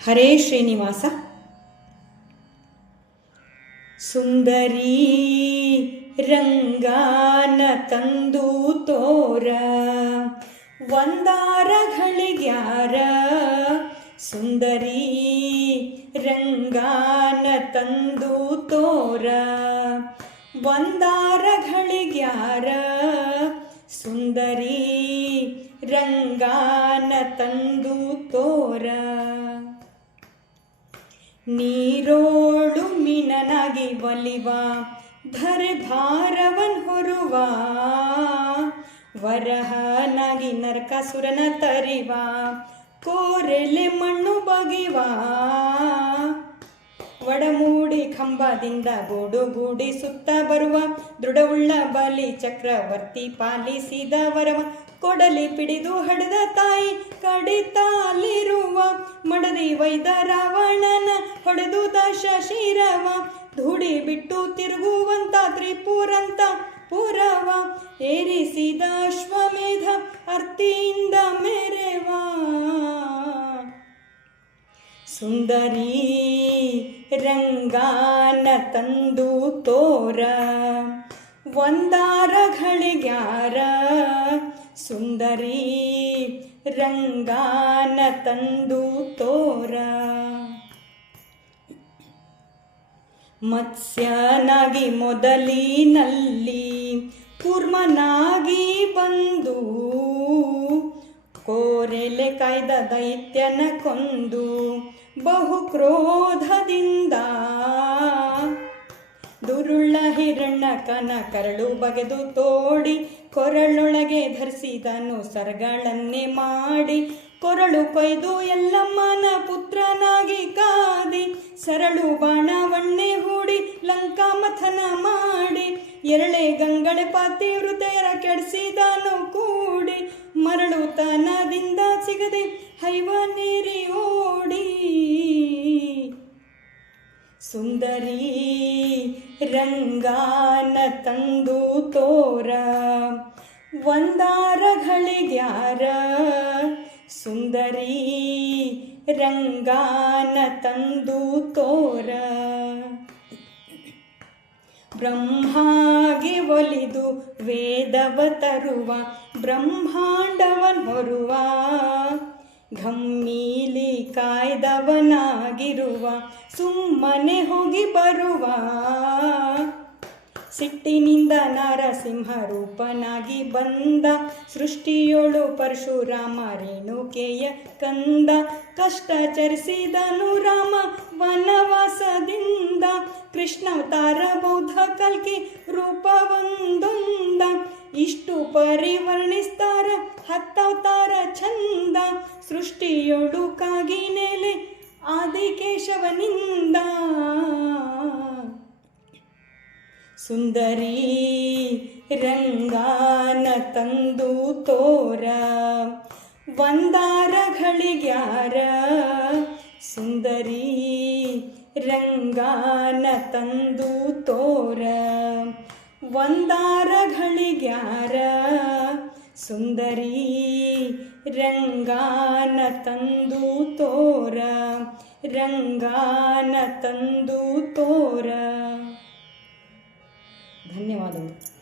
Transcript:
ಹರೇ ಶ್ರೀನಿವಾಸ. ಸುಂದರಿ ರಂಗಾನ ತಂದು ತೋರ, ಒಂದಾರಗಳಿಗ್ಯಾರ ಸುಂದರಿ ರಂಗಾನ ತಂದು ತೋರ, ಒಂದಾರಗಳಿಗ್ಯಾರ ಸುಂದರಿ ರಂಗಾನ ತಂದು ತೋರ. ನೀರೋಳು ಮೀನನಾಗಿ ಒಲಿವ, ಧರೆ ಭಾರವನ್ ಹೊರುವ, ವರಹನಾಗಿ ನರಕಾಸುರನ ತರಿವ, ಕೋರೆಲೆ ಮಣ್ಣು ಬಗೆವ, ಒಡಮೂಡಿ ಕಂಬದಿಂದ ಗೂಡಿ ಸುತ್ತ ಬರುವ, ದೃಢವುಳ್ಳ ಬಲಿ ಚಕ್ರವರ್ತಿ ಪಾಲಿಸಿದ ವರವ, ಕೊಡಲಿ ಪಿಡಿದು ಹಡೆದ ತಾಯಿ ಕಡಿತಾಲಿರುವ, ಮಡದಿ ವೈದ ರಾವಣನ ಹೊಡೆದು ದಶ ಶಿರವ, ಧೂಡಿ ಬಿಟ್ಟು ತಿರುಗುವಂತ ತ್ರಿಪುರಂತ ಪುರವ, ಏರಿಸಿದ ಅಶ್ವಮೇಧ ಅರ್ತಿಯಿಂದ ಮೆರೆವ. ಸುಂದರಿ ರಂಗಾನ ತಂದು ತೋರ, ಒಂದಾರಗಳಿಗ್ಯಾರ ಸುಂದರಿ ರಂಗಾನ ತಂದು ತೋರ. ಮತ್ಸ್ಯನಾಗಿ ಮೊದಲಿನಲ್ಲಿ ಕೂರ್ಮನಾಗಿ ಬಂದು, ಕೋರೆಲೆ ಕಾಯ್ದ ದೈತ್ಯನ ಕೊಂದು, ಬಹು ಕ್ರೋಧದಿಂದ ದುರುಳ್ಳ ಹಿರಣ್ಯಕನ ಕರಳು ಬಗೆದು ತೋಡಿ, ಕೊರಳೊಳಗೆ ಧರಿಸಿದನು ಸರಗಳನ್ನೇ ಮಾಡಿ, ಕೊರಳು ಕೊಯ್ದು ಎಲ್ಲಮ್ಮನ ಪುತ್ರನಾಗಿ ಕಾದಿ, ಸರಳು ಬಾಣವನ್ನೇ ಹೂಡಿ ಲಂಕಾ ಮಥನ ಮಾಡಿ, ಎರಳೆ ಗಂಗಳೆ ಪಾತಿ ಹೃದಯರ ಕೆಡಿಸಿದನು ಕೂಡಿ, ಮರಳುತನದಿಂದ ಸಿಗದೆ ಹೈವ ನೀರಿ ಓಡಿ. ಸುಂದರಿ ರಂಗಾನ ತಂದು ತೋರ, ಒಂದಾರಗಳಿಗ್ಯಾರ ಸುಂದರಿ ರಂಗಾನ ತಂದು ತೋರ. ಬ್ರಹ್ಮಗೆ ಒಲಿದು ವೇದವ ತರುವ, ಬ್ರಹ್ಮಾಂಡವನ್ ಹೊರುವ, ಘಮ್ಮೀಲಿ ಕಾಯ್ದವನಾಗಿರುವ, ಸುಮ್ಮನೆ ಹೋಗಿ ಬರುವ, ಸಿಟ್ಟಿನಿಂದ ನರಸಿಂಹ ರೂಪನಾಗಿ ಬಂದ, ಸೃಷ್ಟಿಯೋಳು ಪರಶುರಾಮ ರೇಣುಕೆಯ ಕಂದ, ಕಷ್ಟ ಚರಿಸಿದನು ರಾಮ ವನವಾಸದಿಂದ, ಕೃಷ್ಣಾವತಾರ ಬೌದ್ಧ ಕಲ್ಕಿ ರೂಪವೊಂದೊಂದ, ಇಷ್ಟು ಪರಿವರ್ಣಿಸ್ತಾರ ಹತ್ತವತಾರ ಚಂದ, ಸೃಷ್ಟಿಯೋಳು ಕಾಗಿ ನೆಲೆ ಆದಿಕೇಶವನಿಂದ. ಸುಂದರಿ ರಂಗಾನ ತಂದು ತೋರ, ಒಂದಾರಗಳಿಗ್ಯಾರ ಸುಂದರಿ ರಂಗಾನ ತಂದು ತೋರ, ಒಂದಾರಗಳಿಗ್ಯಾರ ಸುಂದರಿ ರಂಗಾನ ತಂದು ತೋರ, ರಂಗಾನ ತಂದು ತೋರ. ಧನ್ಯವಾದಗಳು.